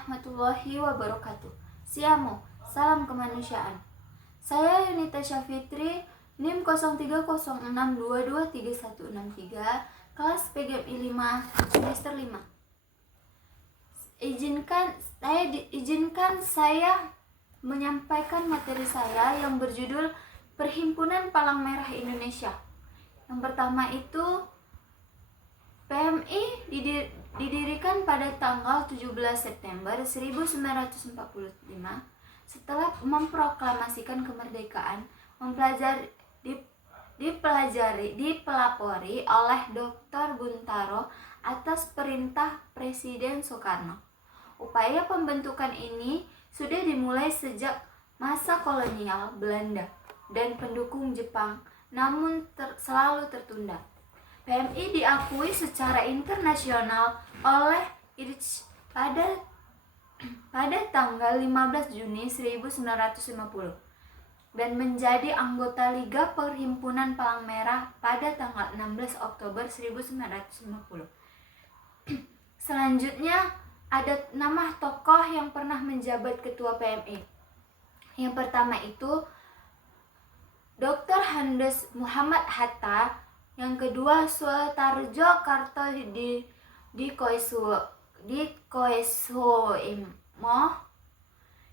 warahmatullahi wabarakatuh. Siamo, salam kemanusiaan. Saya Yunita Syafitri, NIM 0306223163, kelas PGMI 5, semester 5. Izinkan saya menyampaikan materi saya yang berjudul Perhimpunan Palang Merah Indonesia. Yang pertama itu, PMI didirikan pada tanggal 17 September 1945 setelah memproklamasikan kemerdekaan, dipelopori oleh Dr. Buntaro atas perintah Presiden Soekarno. Upaya pembentukan ini sudah dimulai sejak masa kolonial Belanda dan pendukung Jepang, namun selalu tertunda. PMI diakui secara internasional oleh IRC pada tanggal 15 Juni 1950 dan menjadi anggota Liga Perhimpunan Palang Merah pada tanggal 16 Oktober 1950. Selanjutnya ada nama tokoh yang pernah menjabat ketua PMI. Yang pertama itu Dr. Andes Muhammad Hatta. Yang kedua Sutarjo Karto di Koesuimo.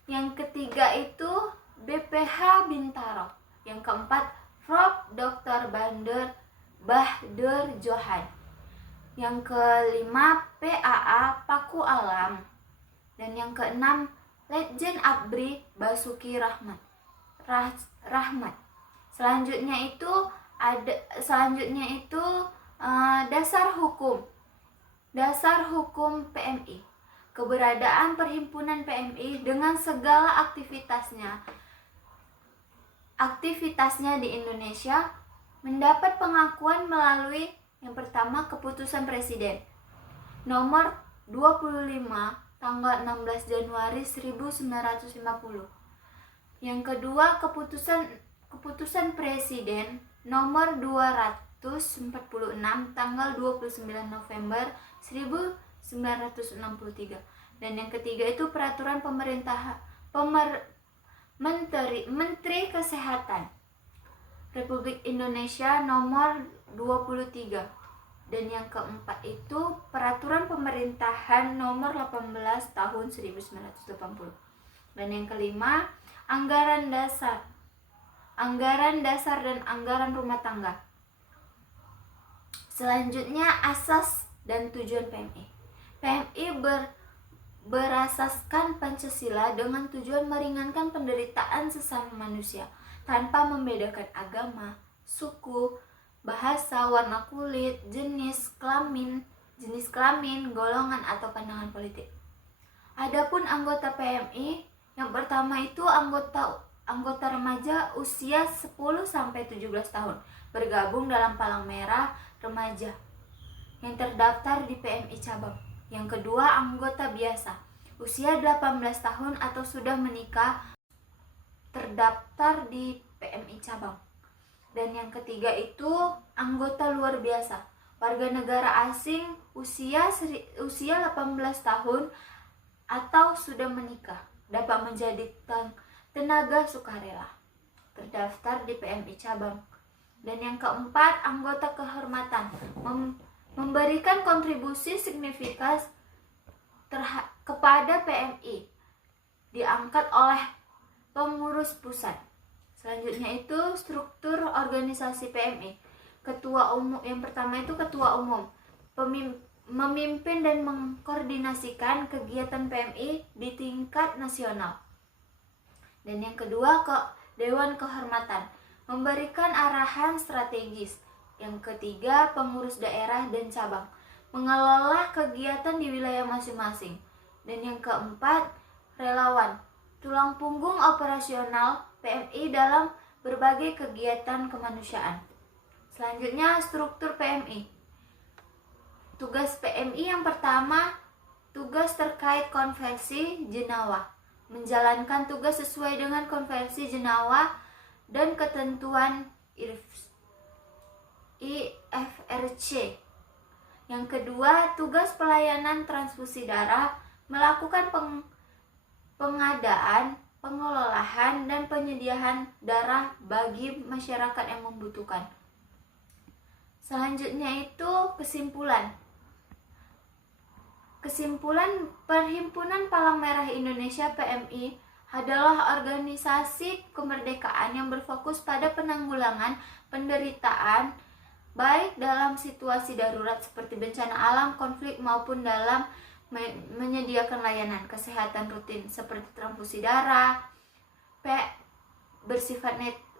Yang ketiga itu BPH Bintaro. Yang keempat Prof. Dr. Bahdur Johan. Yang kelima PAA Paku Alam. Dan yang keenam Letjen Abri Basuki Rahmat. Selanjutnya itu dasar hukum PMI. Keberadaan perhimpunan PMI dengan segala aktivitasnya di Indonesia mendapat pengakuan melalui yang pertama Keputusan Presiden nomor 25 tanggal 16 Januari 1950. Yang kedua Keputusan Presiden nomor 246 tanggal 29 November 1963. Dan yang ketiga itu peraturan Menteri Kesehatan Republik Indonesia nomor 23. Dan yang keempat itu peraturan pemerintahan nomor 18 tahun 1980. Dan yang kelima anggaran dasar dan anggaran rumah tangga. Selanjutnya asas dan tujuan PMI. PMI berasaskan Pancasila dengan tujuan meringankan penderitaan sesama manusia tanpa membedakan agama, suku, bahasa, warna kulit, jenis kelamin, golongan atau pandangan politik. Adapun anggota PMI, yang pertama itu anggota remaja usia 10 sampai 17 tahun bergabung dalam Palang Merah Remaja yang terdaftar di PMI cabang. Yang kedua, anggota biasa usia 18 tahun atau sudah menikah terdaftar di PMI cabang. Dan yang ketiga itu anggota luar biasa, warga negara asing usia 18 tahun atau sudah menikah dapat menjadi tenaga sukarela terdaftar di PMI cabang. Dan yang keempat, anggota kehormatan memberikan kontribusi signifikan kepada PMI diangkat oleh pengurus pusat. Selanjutnya itu struktur organisasi PMI. Ketua umum, yang pertama itu ketua umum, memimpin dan mengkoordinasikan kegiatan PMI di tingkat nasional. Dan yang kedua Dewan Kehormatan, memberikan arahan strategis. Yang ketiga pengurus daerah dan cabang, mengelola kegiatan di wilayah masing-masing. Dan yang keempat relawan, tulang punggung operasional PMI dalam berbagai kegiatan kemanusiaan. Selanjutnya struktur PMI. Tugas PMI yang pertama, tugas terkait konversi jenawah, menjalankan tugas sesuai dengan konversi jenawah dan ketentuan IFRC. Yang kedua, tugas pelayanan transfusi darah, melakukan pengadaan, pengelolaan, dan penyediaan darah bagi masyarakat yang membutuhkan. Selanjutnya itu kesimpulan. Kesimpulan, Perhimpunan Palang Merah Indonesia (PMI) adalah organisasi kemerdekaan yang berfokus pada penanggulangan penderitaan baik dalam situasi darurat seperti bencana alam, konflik, maupun dalam menyediakan layanan kesehatan rutin seperti transfusi darah.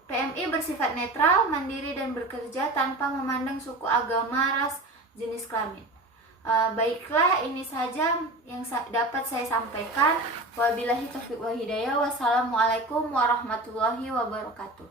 PMI bersifat netral, mandiri, dan bekerja tanpa memandang suku, agama, ras, jenis kelamin. Baiklah, ini saja yang dapat saya sampaikan. Wabillahi taufiq wal hidayah. Wassalamualaikum warahmatullahi wabarakatuh.